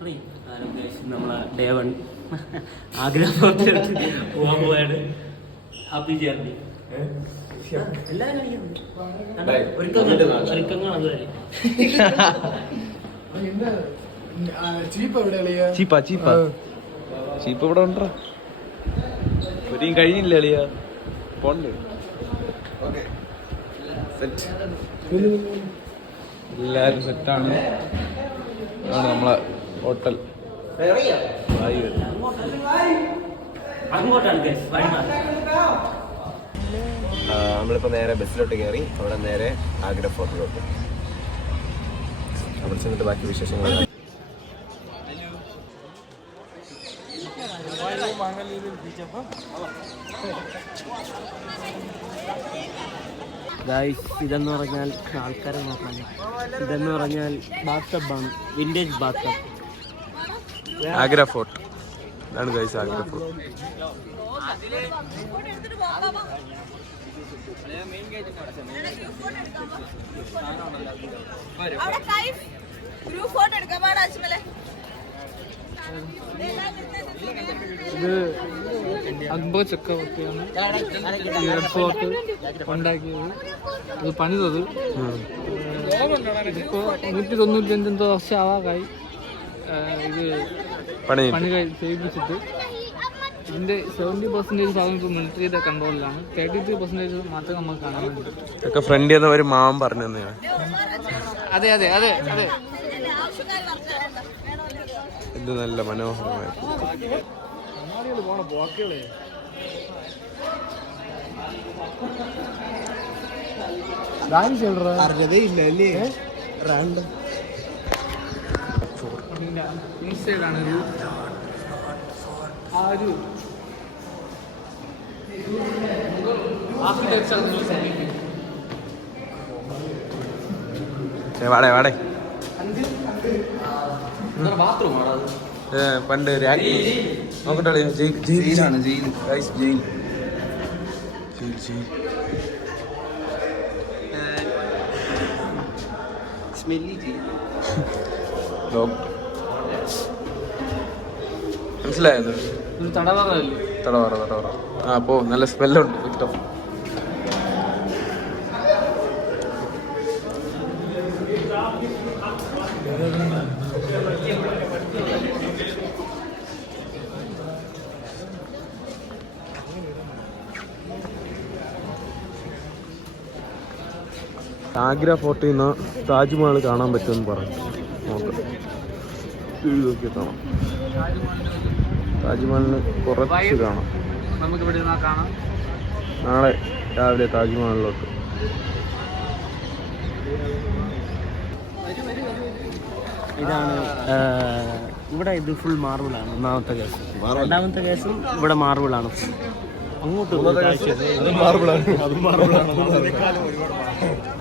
നമ്മളെ ഡേ 1 ആഗ്ര ഫോർട്ടിലോട്ട് പോകാൻ പോവാണ്. Happy journey. എല്ലാവരും ഒരുക്കങ്ങൾ ചീപ്പ് ഇവിടെ ഉണ്ടോ? ഒരിയും കഴിഞ്ഞില്ല അളിയ പോണ്ട്. എല്ലാരും സെറ്റാണ്. ഇതാണ് നമ്മളെ ഹോട്ടൽ. നമ്മളിപ്പോ നേരെ ബസ്സിലോട്ട് കയറി. അവിടെ നേരെ ആഗ്ര ഫോർട്ടിലോട്ട്. അവിടെ ചെന്നിട്ട് ബാക്കി വിശേഷങ്ങൾ. ഇതെന്ന് പറഞ്ഞാൽ ആൾക്കാരെ നോക്കാൻ, ഇതെന്ന് പറഞ്ഞാൽ ബാത്ടബാണ്, വിന്റേജ് ബാത്ടബ്. ആഗ്ര ഫോർട്ട് ഇതാണ് ഗൈസ്, ആഗ്ര ഫോർട്ട്. ഇത് അക്ബർ ചക്രവർത്തിയാണ് ഈ റെഡ് ഫോർട്ട് ഉണ്ടാക്കിയത്. ഇത് പണിതത് ഇതിപ്പോ 195 വർഷം ആവാറായി. ഇത് പണി ചെയ്യിപ്പിച്ചിട്ട് ഇതിന്റെ 70% ഭാഗം ഇപ്പോൾ മിലിറ്ററിയുടെ കൺട്രോളിലാണ്. 33% മാത്രമേ നമുക്ക് കാണാൻ വേണ്ടി. ഫ്രണ്ട് ഒരു മാമൻ പറഞ്ഞു. അതെ അതെ അതെ അതെ. ഇത് നല്ല മനോഹരമായ ഇൻസൈഡാണ് ഒരു വാടേ പണ്ട് നോക്കട്ടെ. ജയിലാണ് ജയിൽ. മനസ്സിലായത്? തടവറ. ആ പോ, നല്ല സ്മെല്ലുണ്ട്. കിട്ടും. ആഗ്ര ഫോർട്ടിൽ നിന്ന് താജ്മഹൽ കാണാൻ പറ്റുമെന്ന് പറഞ്ഞു. നോക്കാം, നോക്കി കാണാം. താജ്മഹലിന് കുറച്ച് കാണാം. നാളെ രാവിലെ താജ്മഹലിലോട്ട്. ഇതാണ് ഇവിടെ. ഇത് ഫുൾ മാർബിളാണ്. ഒന്നാമത്തെ കേസ്. രണ്ടാമത്തെ കേസും ഇവിടെ മാർബിളാണ്. അങ്ങോട്ട്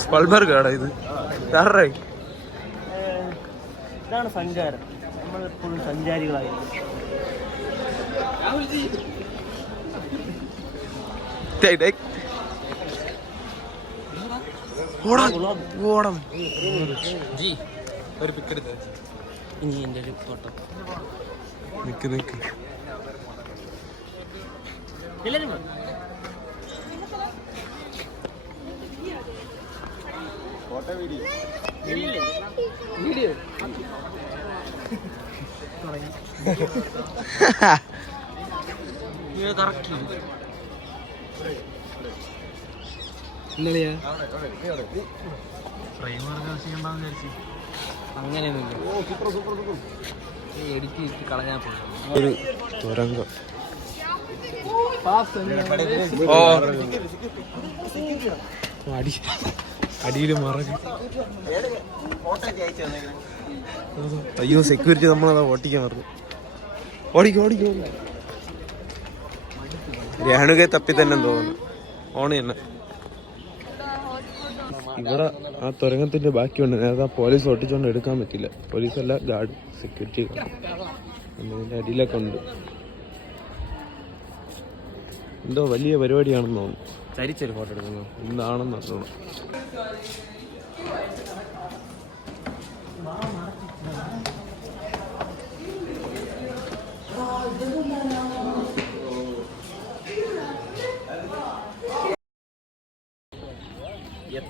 സ്പൾബർഗാണ് ഇത്. ഇതാണ് സഞ്ചാരം. നമ്മൾ എപ്പോഴും സഞ്ചാരികളായി. ഒരു പിക്ക് എടുത്ത ഇനി എൻ്റെ ഒരു ഫോട്ടോ. നിക്ക് എല്ലാവരും വീഡിയോ കറക്കി അങ്ങനെയൊന്നുമില്ല. എഡിറ്റ് ചെയ്ത് കളഞ്ഞാൽ ഒരു തുരങ്കം. അടിയിൽ മറങ്ങി. അയ്യോ, സെക്യൂരിറ്റി നമ്മളതാ ഓട്ടിക്കാൻ പറഞ്ഞു. ഓടിക്കോ. രേണുകയെ തപ്പി തന്നെ തോന്നുന്നു. ഓണ് തന്നെ ഇവിടെ ആ തുരങ്കത്തിന്റെ ബാക്കിയുണ്ട്. നേരത്തെ പോലീസ് ഓട്ടിച്ചോണ്ട് എടുക്കാൻ പറ്റില്ല. പോലീസല്ല, ഗാർഡ്, സെക്യൂരിറ്റി ഇതിന്റെ അടിയിലൊക്കെ ഉണ്ട്. എന്തോ വലിയ പരിപാടിയാണെന്ന് തോന്നുന്നു. ചരിച്ചൊരു ഫോട്ടോ എടുക്കുന്നു. എന്താണെന്ന് അറിയണം.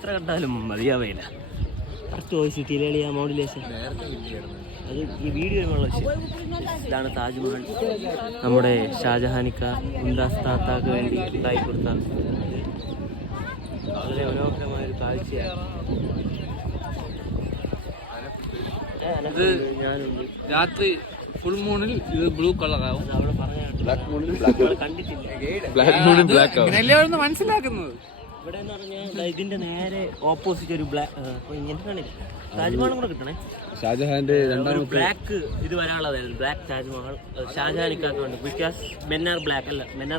എത്ര കണ്ടാലും മതിയാവേല. ഫസ്റ്റ് വോയിസ് കിലേളിയ മോഡുലേഷൻ അത് ഈ വീഡിയോ വരുമ്പോഴുള്ള വിഷയം. ഇതാണ് താജ്മഹൽ. നമ്മുടെ ഷാജഹാനിക്ക മുംതാസ് താത്താക്ക് വേണ്ടി ഉണ്ടായി കൊടുത്ത വളരെ മനോഹരമായൊരു കാഴ്ചയാണ്. ഇത് രാത്രി ഫുൾ മൂണിൽ ഇത് ബ്ലൂ കളറാവും. അവിടെ പറഞ്ഞ കണ്ടിട്ടില്ല. മനസ്സിലാക്കുന്നത് ഇവിടെ എന്ന് പറഞ്ഞാൽ ഇതിന്റെ നേരെ ഓപ്പോസിറ്റ് ഒരു ബ്ലാക്ക് ഇങ്ങനെ കാണില്ല. താജ്മഹലും കൂടെ കിട്ടണേ. ഷാജഹാന്റെ ഒരു ബ്ലാക്ക് ഇത് വരാനുള്ളതായിരുന്നു. ബ്ലാക്ക് താജ്മഹൽ ഷാജഹാനിക്കാക്ക് വേണ്ടി. ബിക്കോസ് മെൻ ആർ ബ്ലാക്ക് അല്ല മെൻ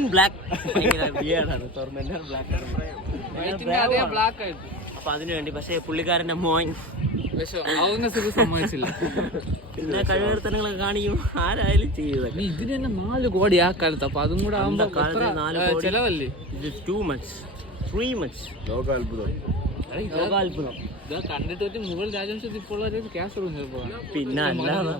ഇൻ ബ്ലാക്ക് ബിയർഡാണ്. Men are black. അപ്പൊ അതിനു വേണ്ടി. പക്ഷേ പുള്ളിക്കാരന്റെ മോൻ സമ്മതിച്ചില്ല. പിന്നെ കഴിവുത്തരങ്ങളൊക്കെ കാണിക്കും. ആരായാലും ചെയ്യുന്നത്. ഇതിന് തന്നെ 4 കോടി ആ കാലത്ത്. അപ്പൊ അതും കൂടെ ആവുമ്പോ ചെലവല്ലേ? ഇത് ടു മച്ച് 3 മച്ച്. ലോകാത്ഭുതം. ഇത് കണ്ടിട്ട് മുഗൾ രാജവംശത്തിൽ ഇപ്പോൾ ക്യാഷ് പിന്നെ അല്ലാതെ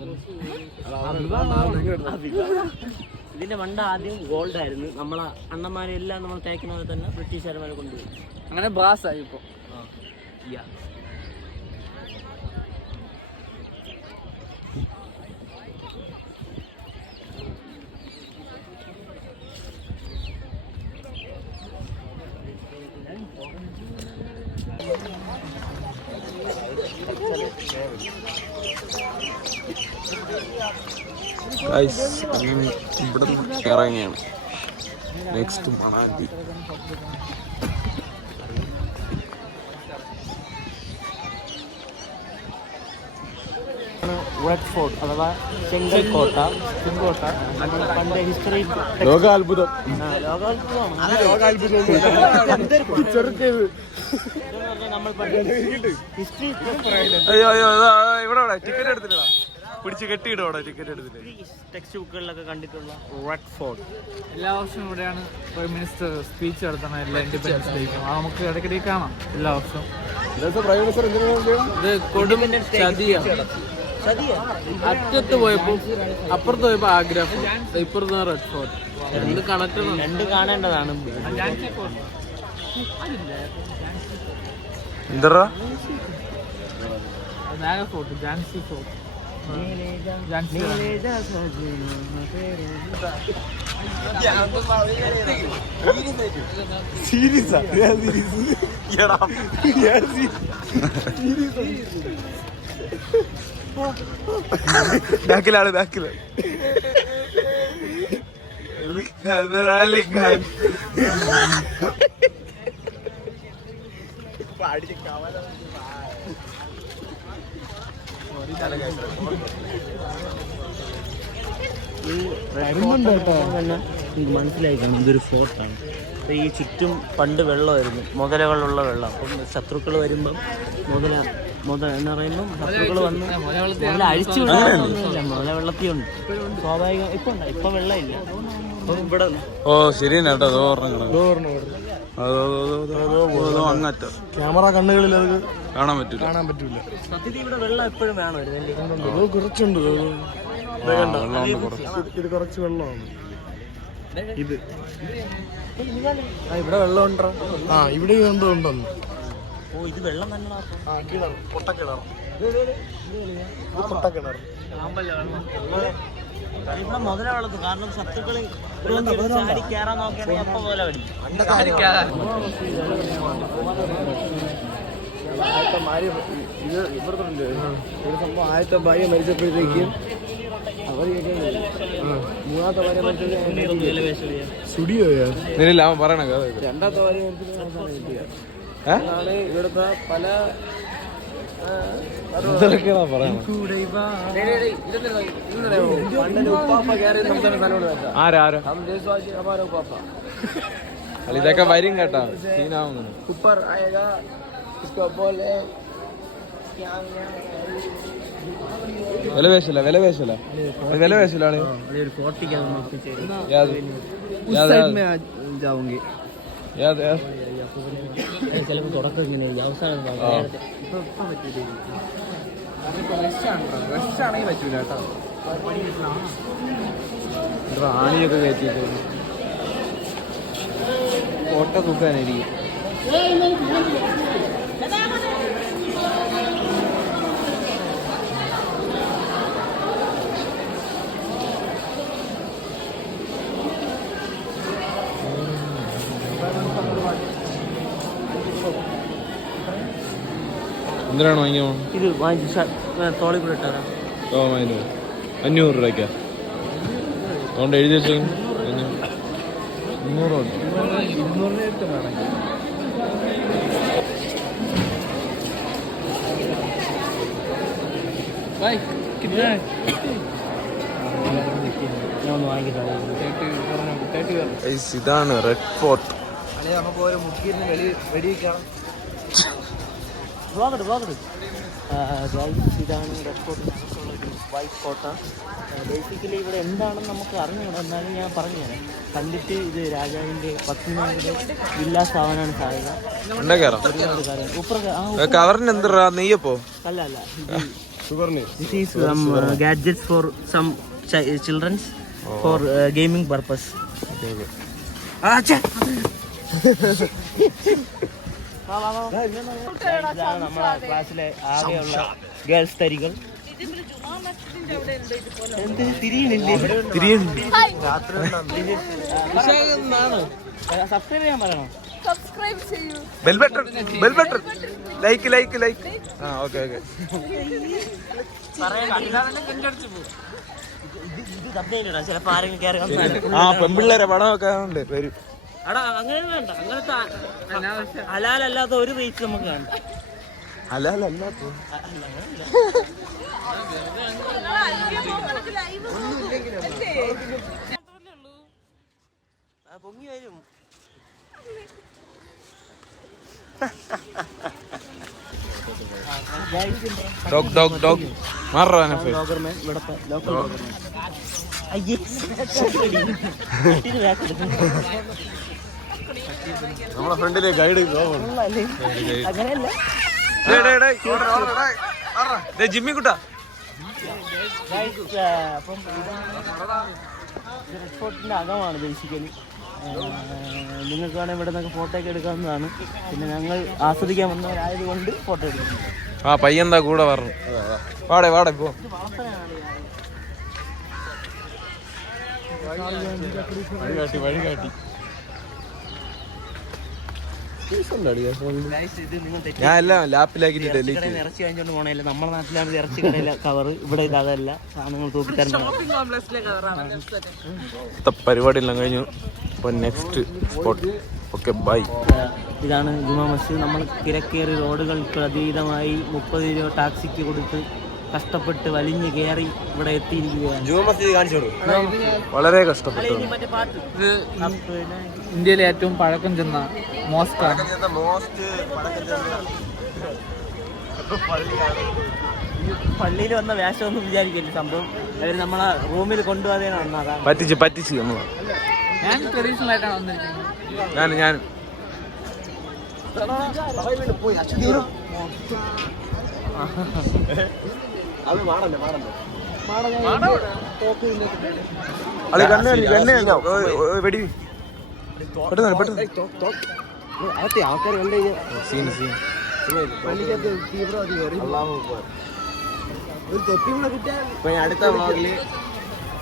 ഇതിന്റെ മണ്ട ആദ്യം ഗോൾഡ് ആയിരുന്നു. നമ്മളെ അണ്ണന്മാരെ എല്ലാം നമ്മൾ തേക്കുന്ന പോലെ തന്നെ ബ്രിട്ടീഷുകാരെ കൊണ്ടുപോയി. അങ്ങനെ ബ്രാസ് ആയി ഇപ്പൊ. ഇവിടെ ഇറങ്ങിയാണ്. നെക്സ്റ്റ് മണാലി. റെഡ് ഫോർട്ട് അഥവാ ചെങ്കോട്ട. പണ്ട് ഹിസ്റ്ററി ലോകാത്ഭുതം. നമ്മൾ ഹിസ്റ്ററി ഇവിടെ ടിക്കറ്റ് എടുത്തിട്ടാ പിടിച്ച് കെട്ടിയിടോടെ ടിക്കറ്റ് എടുത്തിട്ട്. ടെക്സ്റ്റ് ബുക്കുകളിലൊക്കെ കണ്ടിട്ടുള്ള റെഡ് ഫോർട്ട്. എല്ലാ വർഷവും ഇവിടെയാണ് പ്രൈം മിനിസ്റ്റർ സ്പീച്ച് നടത്തണം. എല്ലാ ഇൻഡിപെൻഡൻസ് ഡേക്കും നമുക്ക് ഇടയ്ക്കിടയ്ക്ക് കാണാം എല്ലാ വർഷവും. ഇത് കൊടും അറ്റത്ത് പോയപ്പോ അപ്പുറത്ത് പോയപ്പോ ആഗ്ര ഫോർട്ട്, ഇപ്പുറത്ത് റെഡ് ഫോർട്ട്. രണ്ട് കണക്ട് രണ്ട് കാണേണ്ടതാണ്. എന്താ ഫോർട്ട്, ജാൻസി ഫോർട്ട്. ബാക്കിലാണ് മനസ്സിലായി ഇതൊരു ഫോർട്ടാണ്. അപ്പോൾ ഈ ചുറ്റും പണ്ട് വെള്ളമായിരുന്നു, മുതലകളുള്ള വെള്ളം. അപ്പം ശത്രുക്കൾ വരുമ്പം മുതല എന്ന് പറയുമ്പം ശത്രുക്കൾ വന്ന് മുതല അഴിച്ചു വിടാനൊന്നുമില്ല. മുതല വെള്ളത്തിയുണ്ട് സ്വാഭാവികം. ഇപ്പം വെള്ളമില്ല. അപ്പം ഇവിടെ ശരിയാണ് കേട്ടോ. ക്യാമറ കണ്ണുകളിൽ അത് കാണാൻ പറ്റൂല. സത്യത്തിൽ ഇവിടെ വെള്ളം എപ്പോഴും വേണമായിരുന്നു. കുറച്ചുണ്ട്. ഇത് കുറച്ച് വെള്ളമാണ്. ഇത് ഇവിടെ വെള്ളം ഉണ്ടോ? ഇവിടെ ഉണ്ടെന്ന്. ഓ ഇത് വെള്ളം തന്നെ പൊട്ടക്കിണർ. ഇവിടെ മുതല വെള്ളത്തിൽ. കാരണം ശത്രുക്കള് ചാടി കയറാൻ നോക്കുകയാണെങ്കിൽ അപ്പൊ പോലെ വരും. ആദ്യത്തെ ഭാര്യ മരിച്ചപ്പോഴത്തേക്കും മൂന്നാമത്തെ ഭാര്യ സ്റ്റുഡിയോയാ പറയണ രണ്ടാമത്തെ ഭാര്യ മരിച്ചതാണ് ഇവിടുത്തെ പല ഇതൊക്കെ വരും കേട്ടാ. സൂപ്പർ വില പേശല ചിലപ്പോൾ തുടക്കം ഇങ്ങനെ അവസാനം ആണെങ്കിൽ പറ്റൂല കേട്ടോ. ആണിയൊക്കെ കയറ്റിട്ട് ഫോട്ടോ തൂക്കാനായിരിക്കും. എന്തിനാണ് വാങ്ങിയോ? ഇത് വാങ്ങിച്ച് തോളി കൂടെ ഇട്ടാ 500 രൂപയ്ക്കാ അതുകൊണ്ട് എഴുതി വെച്ചു. 200 ഞാൻ ഒന്ന് വാങ്ങിക്കാം. ഇതാണ് റെഡ് ഫോർട്ട്. നമുക്ക് ഒരു മുക്കിയിരുന്ന് വെടിവെക്കാം. ഇതാണ് റെഡ് ഫോർട്ടിനകത്തുള്ള ഒരു വൈറ്റ് കോട്ട. ബേസിക്കലി ഇവിടെ എന്താണെന്ന് നമുക്ക് അറിഞ്ഞുകൂടാ, എന്നാലും ഞാൻ പറഞ്ഞുതരാം. കണ്ടിട്ട് ഇത് രാജാവിൻ്റെ പത്നിയുടെ വില്ലാസാവാനാണ് സാധ്യത. ഒരുപാട് കാര്യങ്ങൾ കവറിന് എന്താ നെയ്യപ്പോ? അല്ല this is gadgets for some childrens for gaming purpose. ഇതാണ് നമ്മളെ ക്ലാസ്സിലെ ആകെയുള്ള ഗേൾസ് തരികൾ. സബ്സ്ക്രൈബ് ചെയ്യാൻ പറയണോ? Bell button like. ആ ഓക്കെ. ചിലപ്പോ ആരെങ്കിലും കയറി ആ പെൺപിള്ളേരെ പടമൊക്കെ വരും. അടാ അങ്ങനെ വേണ്ട, അങ്ങനത്തെ ഹലാലല്ലാത്ത ഒരു റേറ്റ് നമുക്ക് വേണ്ട. പൊങ്ങി വരും. ഡോഗ് മാറാൻ നമ്മളെ ഫ്രണ്ടിലെ ഗൈഡ് അങ്ങനെയല്ല. ജിമ്മി കുട്ടാ. അപ്പം റെഡ് ഫോർട്ടിൻ്റെ അകമാണ് ബേസിക്കലി. നിങ്ങൾക്ക് വേണമെങ്കിൽ ഇവിടെ നിന്നൊക്കെ ഫോട്ടോ ഒക്കെ എടുക്കാവുന്നതാണ്. പിന്നെ ഞങ്ങൾ ആസ്വദിക്കാൻ വന്നവരായതുകൊണ്ട് ഫോട്ടോ എടുക്കുന്നു. ആ പയ്യന്താ കൂടെ പറഞ്ഞു. വാടേ പോ. വഴികാട്ടി ഞാൻ എല്ലാം ലാപ്പിലാക്കിട്ട് ഇറച്ചി വാങ്ങിച്ചോണ്ട് പോണേല്ല. നമ്മുടെ നാട്ടിലാണ് ഇറച്ചി കടയിലെ കവർ, ഇവിടെ അതല്ല. സാധനങ്ങൾ തൂക്കിത്തരണം. പരിപാടി എല്ലാം കഴിഞ്ഞു. അപ്പൊ നെക്സ്റ്റ് സ്പോട്ട്. Okay bye. ഇതാണ് ജുമാ മസ്ജിദ്. നമ്മൾ തിരക്കേറി റോഡുകൾക്ക് അതീതമായി 30 രൂപ ടാക്സിക്ക് കൊടുത്ത് കഷ്ടപ്പെട്ട് വലിഞ്ഞു കയറി ഇവിടെ എത്തിയിരിക്കുകയാണ്. ജുമാ മസ്ജിദ് കാണിച്ചു. വളരെ കഷ്ടപ്പെട്ടു. ഇത് ഇന്ത്യയിലെ ഏറ്റവും പഴക്കം ചെന്ന മോസ്കാണ്. പള്ളിയിൽ വന്ന വേഷമൊന്നും വിചാരിക്കില്ല. സംഭവം അവർ നമ്മളെ റൂമിൽ കൊണ്ടുപോകാതെയാണ് അതാണ്. പറ്റിച്ച് നമ്മൾ. ഞാൻ ട്രഡീഷണൽ ആയിട്ടാണ് വന്നിരിക്കുന്നത്. ഞാൻ വെടി ആൾക്കാർ കണ്ടു അടുത്ത വ്ളോഗില്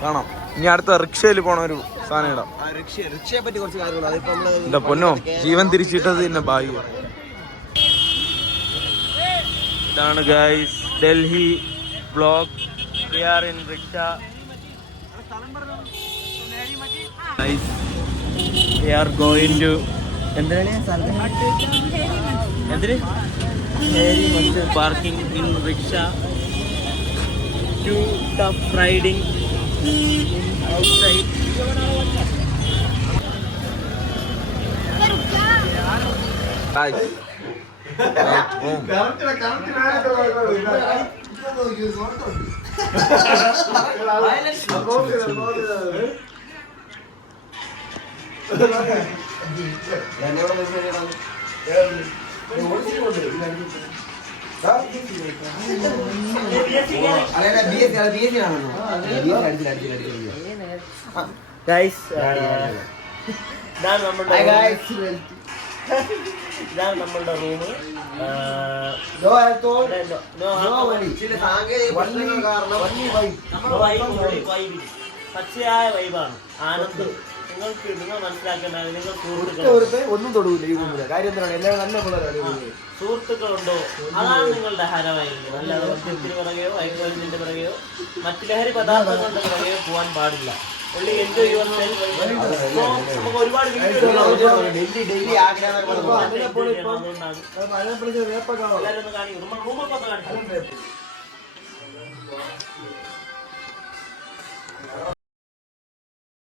കാണാം. ഇനി അടുത്ത റിക്ഷയിൽ പോണ ഒരു സാധനം ഇടാം. റിക്ഷയെ പറ്റി കുറച്ച് കാര്യങ്ങൾ. അതിപ്പോ എന്റെ പൊന്നോ, ജീവൻ തിരിച്ചിട്ടത് തന്നെ ഭാഗ്യം. ഇതാണ് guys Delhi vlog. We are in rickshaw. Guys, we are going to parking in rickshaw. Too tough riding outside. Guys, ഇതാണ് നമ്മളുടെ ഇതാണ് നമ്മളുടെ റൂം. പച്ചയായ വൈബാണ്, ആനന്ദം. നിങ്ങൾ മനസ്സിലാക്കേണ്ടത് നിങ്ങൾ ഒന്നും തൊടൂല ഈ റൂമില്. കാര്യം എന്താണ്, എല്ലാവരും നല്ല പിള്ളേരാണ്. സുഹൃത്തുക്കളുണ്ടോ, അതാണ് നിങ്ങളുടെ ഹരമായിരിക്കും. അല്ലാതെ മദ്യത്തിന് പിറകെയോ വൈകോലിന്റെ പിറകെയോ മറ്റു ലഹരി പദാർത്ഥങ്ങളുടെ പിറകെയോ പോകാൻ പാടില്ല. only enjoy yourself. നമുക്ക് ഒരുപാട് വീഡിയോ എല്ലാവരും ഒന്ന് കാണിക്കും. നമ്മൾ റൂമൊക്കെ ഒന്ന് കാണിക്കും.